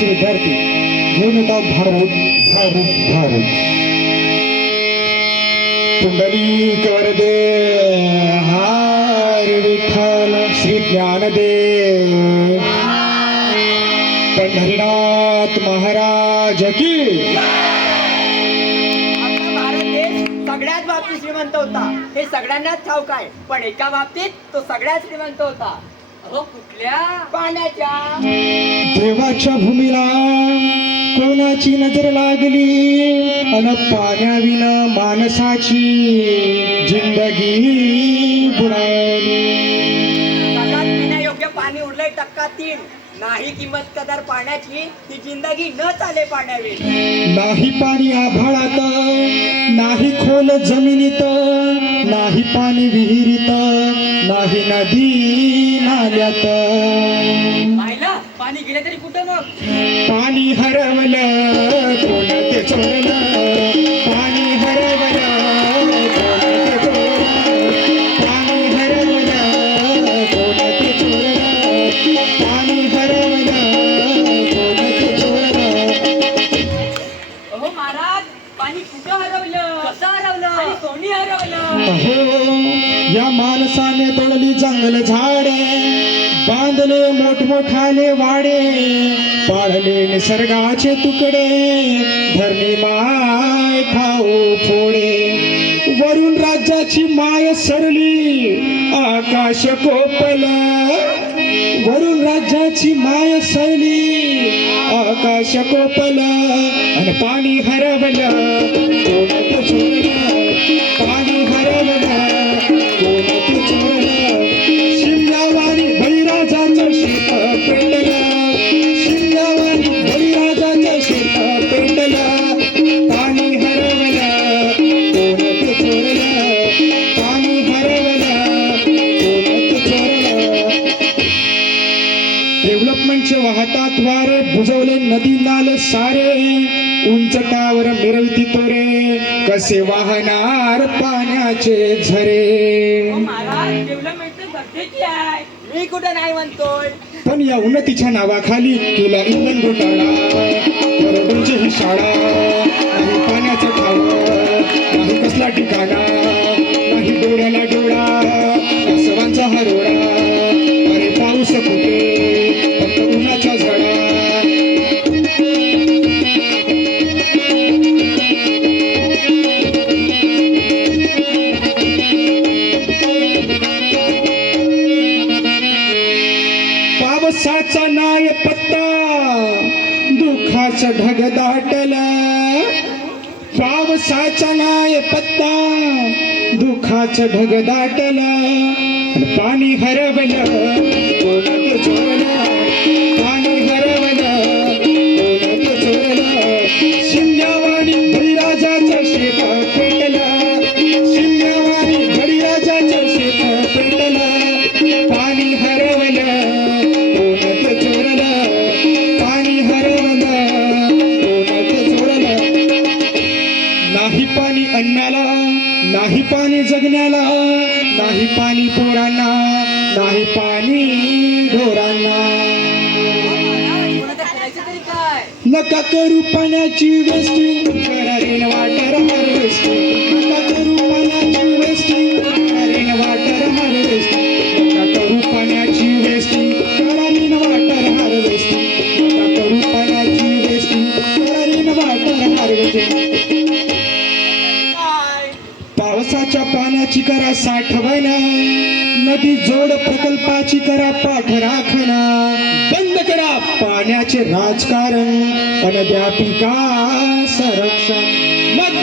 विद्यार्थी घेऊन येतात भारत भारत भारत पुंडलिक वरदे हार विठ्ठल श्री ज्ञानदेव पंढरीनाथ महाराज की. आपला भारत देश सगळ्यात बाबतीत श्रीमंत होता हे सगळ्यांनाच ठाऊक आहे, पण एका बाबतीत तो सगळ्यात श्रीमंत होता. अहो कुठल्या? पाण्याच्या. देवाच्या भूमीला कोणाची नजर लागली अन पाण्याविना माणसाची जिंदगी बुडाली. जगात पिण्यायोग्य पाणी उरलंय 3%. नाही किंमत कदर पाण्याची ही जिंदगी न चाले पाण्यावी. नाही पाणी आभाळात, नाही खोल जमिनीत, नाही पाणी विहिरीत, नाही नदी नाल्यात. पाहिलं पाणी गेले तरी कुठं मग? पाणी हरवलं कोण ते चोरलं, पाणी हरवलं कोण ते चोरलं, पाणी हरवलं कोण ते चोरलं, पाणी हरवलं कोण ते चोरलं. अहो महाराज पाणी कुठं हरवलं, कसं हरवलं आणि कोणी हरवलं? अहो या माणसाने तोडली जंगल झाडे, बांधले मोठमोठाले वाडे, पाळले निसर्गाचे तुकडे, धरणी माय खाऊ फोडे. वरून राज्याची माय सरली आकाश कोपल, वरून राज्याची माय सरली आकाश कोपल, आणि पाणी हरवलं कोण ते चोरलं, पाणी हरवलं कोण ते चोरलं. शिमल्यावाणी बळीराजाचं शेत पेटलं, शिमल्यावाणी बळीराजाचं शेत पेटलं, पाणी हरवलं कोण ते चोरलं, पाणी हरवलं कोण ते चोरलं. डेव्हलपमेंटचे वाहतात वारे, बुजवले नदी नाले सारे, उंच टावर मिरवती तोरे, कसे वाहणार पाण्याचे झरे. महाराज डेव्हलपमेंट गरजेची आहे, मी कुठं नाही म्हणतोय. पण या उन्नतीच्या नावाखाली केला इंधन घोटाळा. करोडोंची ही शाळा, नाही पाण्याचं ठावं, नाही कसला ठिकाणा, नाही डोळ्याला डोळा, सर्वांचा हरोळा. अरे पाऊस कुठे फक्त उन्हाच्या झळा. पावसाचा नाय पत्ता, दुःखाचं ढग दाटलं, पावसाचा नाय पत्ता, दुःखाचं ढग दाटलं, पाणी हरवलं कोण ते चोरलं, पाणी हरवलं कोण ते चोरलं. शिमल्यावाणी बळीराजाचं शेत पेटलं, शिमल्यावाणी बळीराजाचं शेत पेटलं, पाणी हरवलं कोण ते चोरलं, पाणी हरवलं कोण ते चोरलं. नाही पाणी अन्नाला, नाही पाणी जगण्याला, नाही पाणी पोरांना, नाही पाणी ढोरांना. नका करू पाण्याची वेस्टिंग, करा रेन वॉटर हार्वेस्टिंग. नका करू पाण्याची वेस्टिंग, करा रेन वॉटर हार्वेस्टिंग. नका करू पाण्याची वेस्टिंग, करा रेन वॉटर हार्वेस्टिंग. नका करू पाण्याची वेस्टिंग, करा रेन वॉटर हार्वेस्टिंग. पावसाच्या पाण्याची करा साठवण, नदी जोड प्रकल्पाची करा पाठराखण. बंद करा पाण्याचे राजकारण, अन द्या पिका संरक्षण. मग